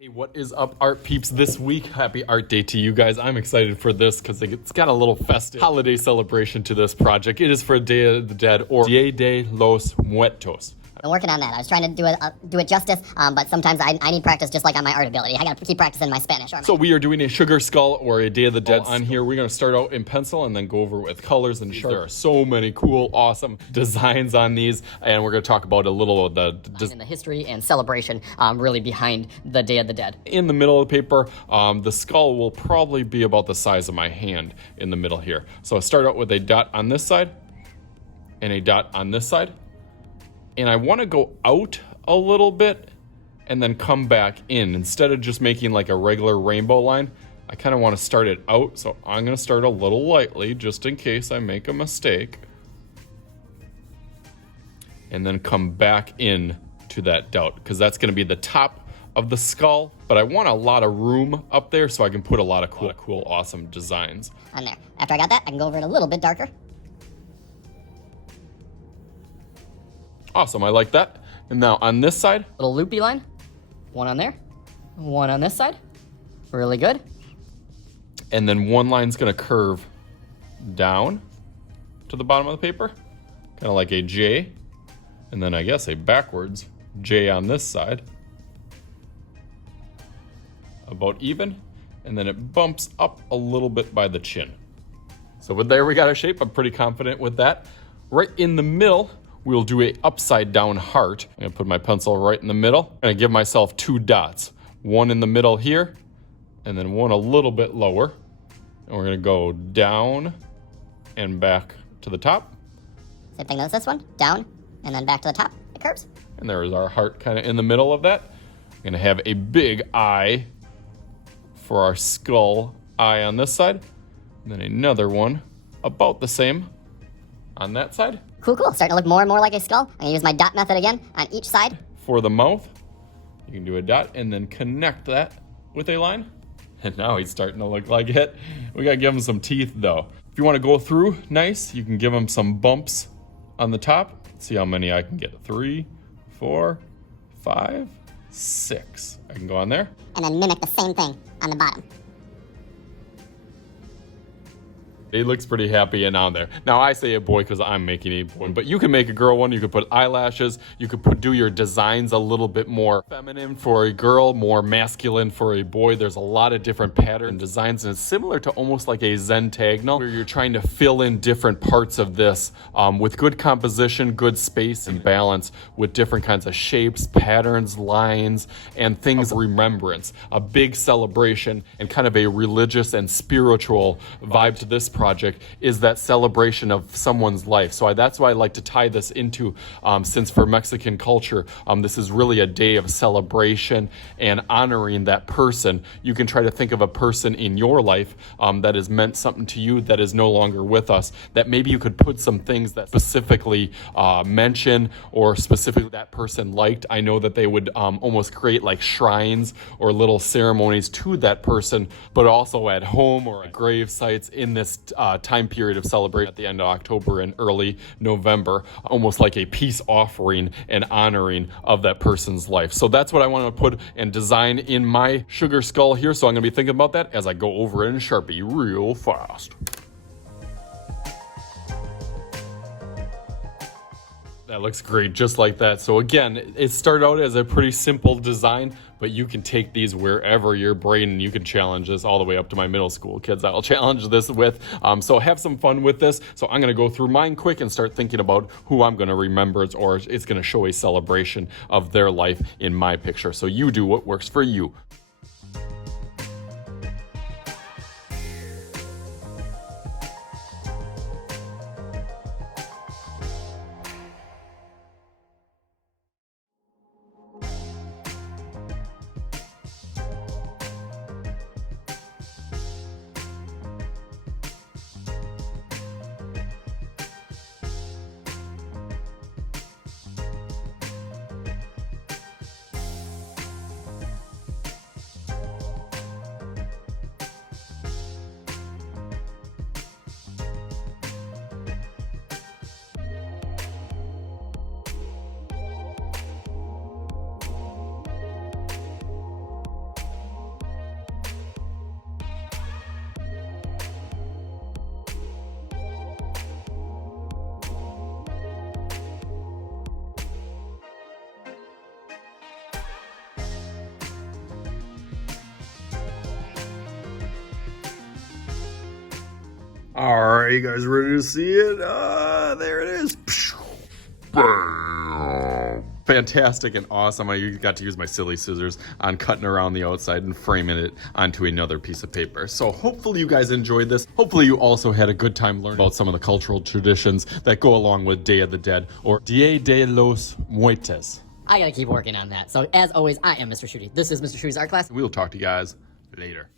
Hey, what is up, art peeps? This week, happy art day to you guys. I'm excited for this because it's got a little festive holiday celebration to this project. It is for Day of the Dead, or Dia de los Muertos. I'm working on that. I was trying to do it justice, but sometimes I need practice just like on my art ability. I gotta keep practicing my Spanish. So we are doing a sugar skull or a Day of the Dead on here. We're gonna start out in pencil and then go over with colors and Sharpie. There are so many cool, awesome designs on these, and we're gonna talk about a little of the history and celebration really behind the Day of the Dead. In the middle of the paper, the skull will probably be about the size of my hand in the middle here. So I'll start out with a dot on this side and a dot on this side. And I want to go out a little bit and then come back in. Instead of just making like a regular rainbow line, I kind of want to start it out. So I'm going to start a little lightly just in case I make a mistake. And then come back in to that dot because that's going to be the top of the skull. But I want a lot of room up there so I can put a lot of cool, awesome designs On there. After I got that, I can go over it a little bit darker. Awesome, I like that. And now on this side, Little loopy line. One on there. One on this side. Really good. and then one line's gonna curve down to the bottom of the paper, kind of like a J, and then I guess a backwards J on this side, about even, and then it bumps up a little bit by the chin. So with there we got our shape. I'm pretty confident with that. Right in the middle, we'll do a upside down heart. I'm gonna put my pencil right in the middle. I'm gonna give myself two dots. One in the middle here, and then one a little bit lower. And we're gonna go down and back to the top. Same thing as this one. Down, and then back to the top. It curves. And there is our heart kind of in the middle of that. I'm gonna have a big eye for our skull eye on this side. And then another one about the same on that side. Cool. Starting to look more and more like a skull. I'm gonna use my dot method again on each side. For the mouth, you can do a dot and then connect that with a line. And now he's starting to look like it. We gotta give him some teeth though. If you wanna go through nice, you can give him some bumps on the top. See how many I can get. 3, 4, 5, 6. I can go on there. And then mimic the same thing on the bottom. He looks pretty happy and on there. Now I say a boy because I'm making a boy, but you can make a girl one. You could put eyelashes. You could do your designs a little bit more feminine for a girl, more masculine for a boy. There's a lot of different pattern designs, and it's similar to almost like a Zentangle, where you're trying to fill in different parts of this with good composition, good space and balance, with different kinds of shapes, patterns, lines, and things of remembrance. A big celebration and kind of a religious and spiritual vibe to this project is that celebration of someone's life. So that's why I like to tie this into, since for Mexican culture, this is really a day of celebration and honoring that person. You can try to think of a person in your life that has meant something to you that is no longer with us, that maybe you could put some things that specifically mention or specifically that person liked. I know that they would almost create like shrines or little ceremonies to that person, but also at home or at grave sites in this time period of celebration at the end of October and early November, almost like a peace offering and honoring of that person's life. So that's what I want to put and design in my sugar skull here. So I'm going to be thinking about that as I go over it in Sharpie real fast. That looks great, just like that. So again, it started out as a pretty simple design, but you can take these wherever your brain, and you can challenge this all the way up to my middle school kids I'll challenge this with. So have some fun with this. So I'm gonna go through mine quick and start thinking about who I'm gonna remember, or it's gonna show a celebration of their life in my picture. So you do what works for you. All right, you guys ready to see it? There it is. Bam. Fantastic and awesome. I got to use my silly scissors on cutting around the outside and framing it onto another piece of paper. So hopefully you guys enjoyed this. Hopefully you also had a good time learning about some of the cultural traditions that go along with Day of the Dead, or Dia de los Muertos. I gotta keep working on that. So as always, I am Mr. Shooty. This is Mr. Shooty's art class. We'll talk to you guys later.